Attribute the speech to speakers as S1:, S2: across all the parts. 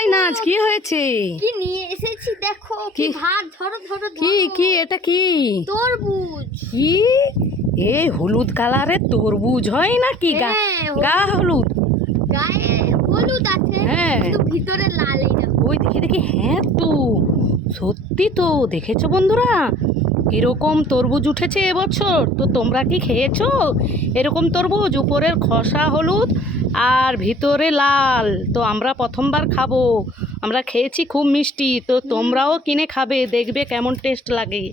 S1: সাইনাজ কি হয়েছে?
S2: কি নিয়ে এসেছি দেখো? কি? ভাত? ধরো ধরো
S1: কি। কি? এটা কি?
S2: তরমুজ।
S1: কি? এই হলুদ কালারের তরমুজ হয় নাকি? গা
S2: হ্যাঁ,
S1: গা হলুদ।
S2: গায়ে হলুদ আছে
S1: হ্যাঁ।
S2: কিন্তু ভিতরে লাল
S1: ওই দেখি দেখি। হ্যাঁ তো সত্যি তো দেখেছ বন্ধুরা? এরকম তরমুজ উঠেছে এবছর? তো তোমরা কি খেয়েছো? এরকম তরমুজ উপরের খসা হলুদ আর ভিতরে লাল। তো আমরা প্রথমবার খাব। আমরা খেয়েছি খুব মিষ্টি। তো তোমরাও কিনে খাবে দেখবে কেমন টেস্ট লাগে।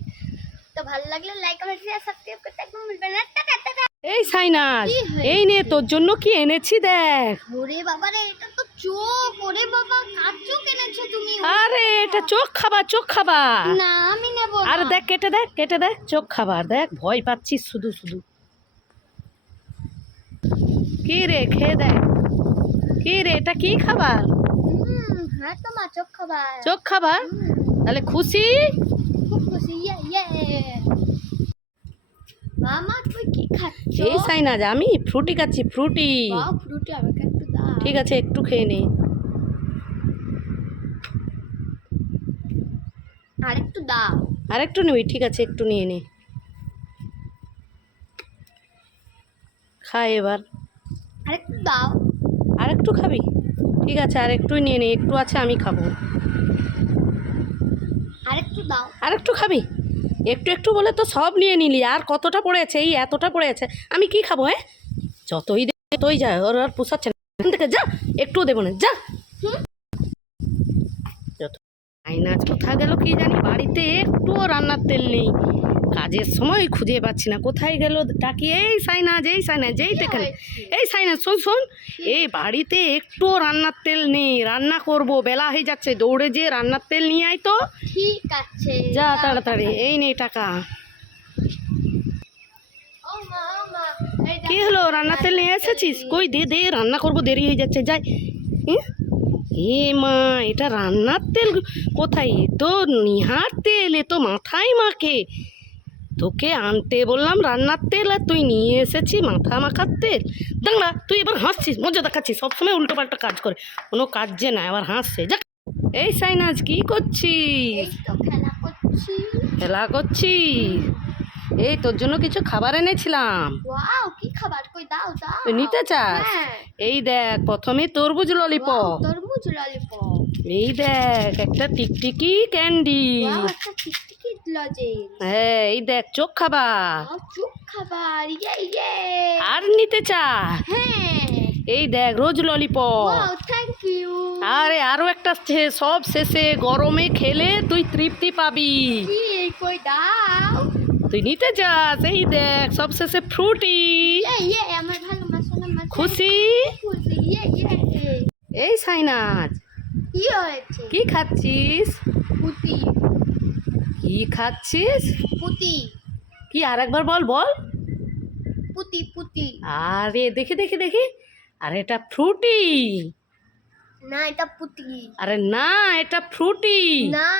S2: তো ভালো লাগলে লাইক কমেন্ট শেয়ার সাবস্ক্রাইব করতে একদম ভুলবেন না। Tata tata.
S1: এই সাইনাস এই নে তোর জন্য কি এনেছি দেখ।
S2: ওরে বাবা রে এটা চোখ ওরে বাবা কার চোখ এনেছো তুমি?
S1: আরে এটা চোখ খাবার চোখ খাবার।
S2: না আমি নেব
S1: আর দেখ কেটে দেখ কেটে দেখ চোখ খাবার। দেখ ভয় পাচ্ছিস শুধু শুধু। কি রে খেয়ে দেখ। কি রে এটা কি খাবার?
S2: হ্যাঁ তো মা চোখ খাবার।
S1: চোখ খাবার? তাহলে খুশি?
S2: খুব খুশি ইয়ে ইয়ে। মামা তুই কি খাচ্ছ?
S1: এই সাইনাজ আমি ফ্রুটি খাচ্ছি ফ্রুটি।
S2: ফ্রুটি দাও
S1: ঠিক আছে একটু খেয়ে নে
S2: আরেকটু দাও।
S1: আরেকটু নিবি ঠিক আছে একটু নিয়ে নে। খা এবার।
S2: আরেকটু দাও।
S1: আরেকটু খাবি? ঠিক আছে আর একটু নিয়ে নে একটু আছে আমি খাব।
S2: আরেকটু দাও।
S1: আর একটু খাবি? একটু একটু বলে তো সব নিয়ে নিলি আর কতটা পড়েছে এই এতটা পড়েছে আমি কি খাব হ্যাঁ? যতই দে ততই যায় ওর আর পোষাচ্ছে এখান থেকে যা একটু দেবো না যা। আইনাজ কোথায় গেল কি জানি বাড়িতে একটুও রান্নার তেল নেই। কাজের সময় খুঁজে পাচ্ছি না কোথায় গেল ডাকি এই সাইনাজ এই সাইনাজ এই দেখেন এই সাইনাজ শোন শোন এই বাড়িতে একটুও রান্নার তেল নেই রান্না করব বেলা হয়ে যাচ্ছে দৌড়ে যে রান্নার তেল নিয়ে আয় তো।
S2: ঠিক আছে
S1: যা তাড়াতাড়ি এই নেই টাকা। কি হলো? রান্নার তেল নিয়ে এসেছিস? কই দে দে রান্না করব দেরি হয়ে যাচ্ছে যাই। এ? এ মা এটা রান্নার তেল কোথায়? এ তো নিহার তেল এ তো মাথায় মাখে। তোকে আনতে বললাম রান্নার তেল আর তুই নিয়ে এসেছি মাথা মাখার তেল। দাঁড়া তুই এবার হাসছিস মজা দেখাচ্ছিস সবসময় উল্টো পাল্টা কাজ করে। কোনো কাজ যে না আবার হাসছে যা এই সাইনাজ কি করছিস?
S2: এই খেলা করছি।
S1: খেলা করছিস? এই তোর জন্য কিছু খাবার এনেছিলাম।
S2: ওয়াও কি খাবার? কই দাও দাও।
S1: নিতে চাস?
S2: হ্যাঁ।
S1: এই দেখ প্রথমে তরমুজ ললিপপ
S2: তরমুজ ললিপপ
S1: এই দেখ একটা টিকটিকি ক্যান্ডি
S2: একটা টিকটিকি লজেন্স
S1: হ্যাঁ এই দেখ চোখ খাবার
S2: চুপ খাবার ইয়ে ইয়ে।
S1: আর নিতে চা?
S2: হ্যাঁ।
S1: এই দেখ রোজ ললিপপ
S2: থ্যাংক ইউ
S1: আরে আরও একটা সব শেষে গরমে খেলে তুই তৃপ্তি পাবি।
S2: কি কই দাও।
S1: তুই নিতে যাস এই দেখ সব শেষে ফ্রুটি। খুশি? এই সাইনাজ
S2: কি
S1: খাচ্ছিস?
S2: পুতি।
S1: কি খাচ্ছিস?
S2: পুতি।
S1: কি আর একবার বল বল।
S2: পুতি পুতি।
S1: আরে দেখি দেখি দেখি। আরে এটা ফ্রুটি।
S2: না এটা পুতি।
S1: আরে না এটা ফ্রুটি।
S2: না।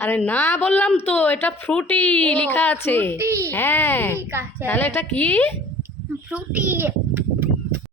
S1: আরে না বললাম তো এটা ফ্রুটি লেখা আছে। হ্যাঁ তাহলে এটা কি?
S2: ফ্রুটি।